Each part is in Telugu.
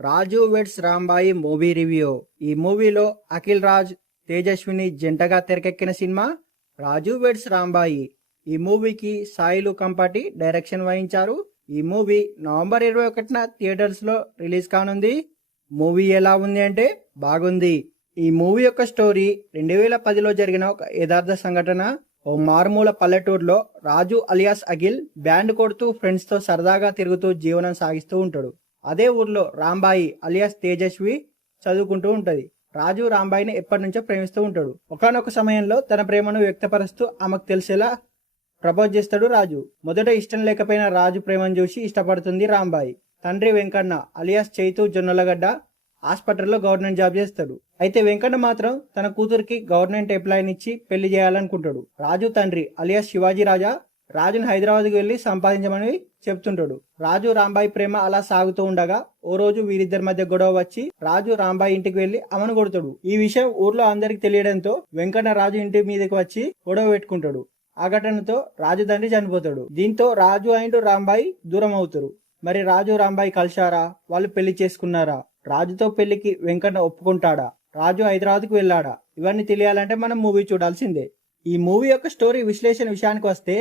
రాజు వెడ్స్ రాంబాయి మూవీ రివ్యూ. ఈ మూవీలో అఖిల్ రాజ్, తేజస్విని జంటగా తెరకెక్కిన సినిమా రాజు వెడ్స్ రాంబాయి. ఈ మూవీకి సాయిలు కంపాటి డైరెక్షన్ వహించారు. ఈ మూవీ నవంబర్ 21న థియేటర్స్ లో రిలీజ్ కానుంది. మూవీ ఎలా ఉంది అంటే బాగుంది. ఈ మూవీ యొక్క స్టోరీ 2010లో జరిగిన ఒక యథార్థ సంఘటన. ఓ మారుమూల పల్లెటూరులో రాజు అలియాస్ అఖిల్ బ్యాండ్ కొడుతూ ఫ్రెండ్స్ తో సరదాగా తిరుగుతూ జీవనం సాగిస్తూ ఉంటాడు. అదే ఊర్లో రాంబాయి అలియాస్ తేజస్వి చదువుకుంటూ ఉంటది. రాజు రాంబాయిని ఎప్పటి నుంచో ప్రేమిస్తూ ఉంటాడు. ఒకానొక సమయంలో తన ప్రేమను వ్యక్తపరుస్తూ ఆమెకు తెలిసేలా ప్రపోజ్ చేస్తాడు రాజు. మొదట ఇష్టం లేకపోయినా రాజు ప్రేమను చూసి ఇష్టపడుతుంది రాంబాయి. తండ్రి వెంకన్న అలియాస్ చైతు జొన్నలగడ్డ హాస్పిటల్లో గవర్నమెంట్ జాబ్ చేస్తాడు. అయితే వెంకన్న మాత్రం తన కూతురికి గవర్నమెంట్ ఎంప్లాయీని ఇచ్చి పెళ్లి చేయాలనుకుంటాడు. రాజు తండ్రి అలియాస్ శివాజీ రాజా రాజును హైదరాబాద్కి వెళ్లి సంపాదించమని చెప్తుంటాడు. రాజు రాంబాయి ప్రేమ అలా సాగుతూ ఉండగా ఓ రోజు వీరిద్దరి మధ్య గొడవ వచ్చి రాజు రాంబాయి ఇంటికి వెళ్లి అమను కొడతాడు. ఈ విషయం ఊర్లో అందరికి తెలియడంతో వెంకన్న రాజు ఇంటి మీదకి వచ్చి గొడవ పెట్టుకుంటాడు. ఆ ఘటనతో రాజు తండ్రి చనిపోతాడు. దీంతో రాజు అండ్ రాంబాయి దూరం అవుతారు. మరి రాజు రాంబాయి కలిశారా? వాళ్ళు పెళ్లి చేసుకున్నారా? రాజుతో పెళ్లికి వెంకన్న ఒప్పుకుంటాడా? రాజు హైదరాబాద్కు వెళ్ళాడా? ఇవన్నీ తెలియాలంటే మనం మూవీ చూడాల్సిందే. ఈ మూవీ యొక్క స్టోరీ విశ్లేషణ విషయానికి వస్తే,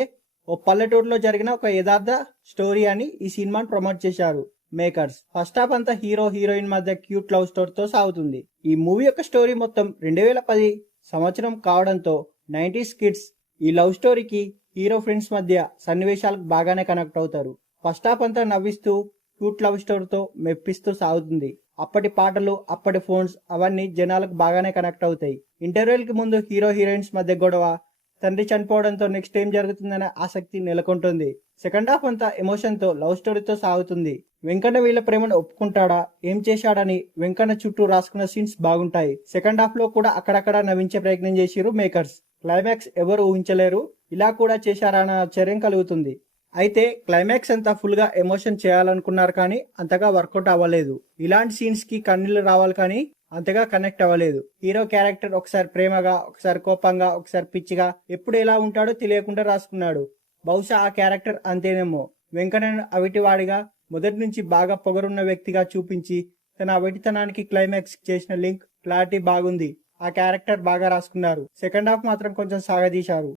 ఓ పల్లెటూరులో జరిగిన ఒక యథార్థ స్టోరీ అని ఈ సినిమాను ప్రమోట్ చేశారు మేకర్స్. ఫస్ట్ హాఫ్ అంతా హీరో హీరోయిన్ మధ్య క్యూట్ లవ్ స్టోరీతో సాగుతుంది. ఈ మూవీ యొక్క స్టోరీ మొత్తం 2010 సంవత్సరం కావడంతో 90s కిడ్స్ ఈ లవ్ స్టోరీకి హీరో ఫ్రెండ్స్ మధ్య సన్నివేశాలకు బాగానే కనెక్ట్ అవుతారు. ఫస్ట్ హాఫ్ అంతా నవ్విస్తూ క్యూట్ లవ్ స్టోరీతో మెప్పిస్తూ సాగుతుంది. అప్పటి పాటలు, అప్పటి ఫోన్స్ అవన్నీ జనాలకు బాగానే కనెక్ట్ అవుతాయి. ఇంటర్వెల్ కి ముందు హీరో హీరోయిన్స్ మధ్య గొడవ, తండ్రి చనిపోవడంతో నెక్స్ట్ ఏం జరుగుతుందనే ఆసక్తి నెలకొంటుంది. సెకండ్ హాఫ్ అంతా ఎమోషన్ తో లవ్ స్టోరీతో సాగుతుంది. వెంకన్న వీళ్ళ ప్రేమను ఒప్పుకుంటాడా, ఏం చేశాడని వెంకన్న చుట్టూ రాసుకున్న సీన్స్ బాగుంటాయి. సెకండ్ హాఫ్ లో కూడా అక్కడక్కడ నవ్వించే ప్రయత్నం చేసిరు మేకర్స్. క్లైమాక్స్ ఎవరు ఊహించలేరు. ఇలా కూడా చేశారా అన్న ఆశ్చర్యం కలుగుతుంది. అయితే క్లైమాక్స్ అంతా ఫుల్ గా ఎమోషన్ చేయాలనుకున్నారు కానీ అంతగా వర్కౌట్ అవ్వలేదు. ఇలాంటి సీన్స్ కి కన్నీళ్లు రావాలి కానీ అంతగా కనెక్ట్ అవ్వలేదు. హీరో క్యారెక్టర్ ఒకసారి ప్రేమగా, ఒకసారి కోపంగా, ఒకసారి పిచ్చిగా, ఎప్పుడు ఎలా ఉంటాడో తెలియకుండా రాసుకున్నాడు. బహుశా ఆ క్యారెక్టర్ అంతేనేమో. వెంకన్న అవిటివాడిగా, మొదటి నుంచి బాగా పొగరున్న వ్యక్తిగా చూపించి తన అవిటితనానికి క్లైమాక్స్ చేసిన లింక్ క్లారిటీ బాగుంది. ఆ క్యారెక్టర్ బాగా రాసుకున్నారు. సెకండ్ హాఫ్ మాత్రం కొంచెం సాగదీశారు.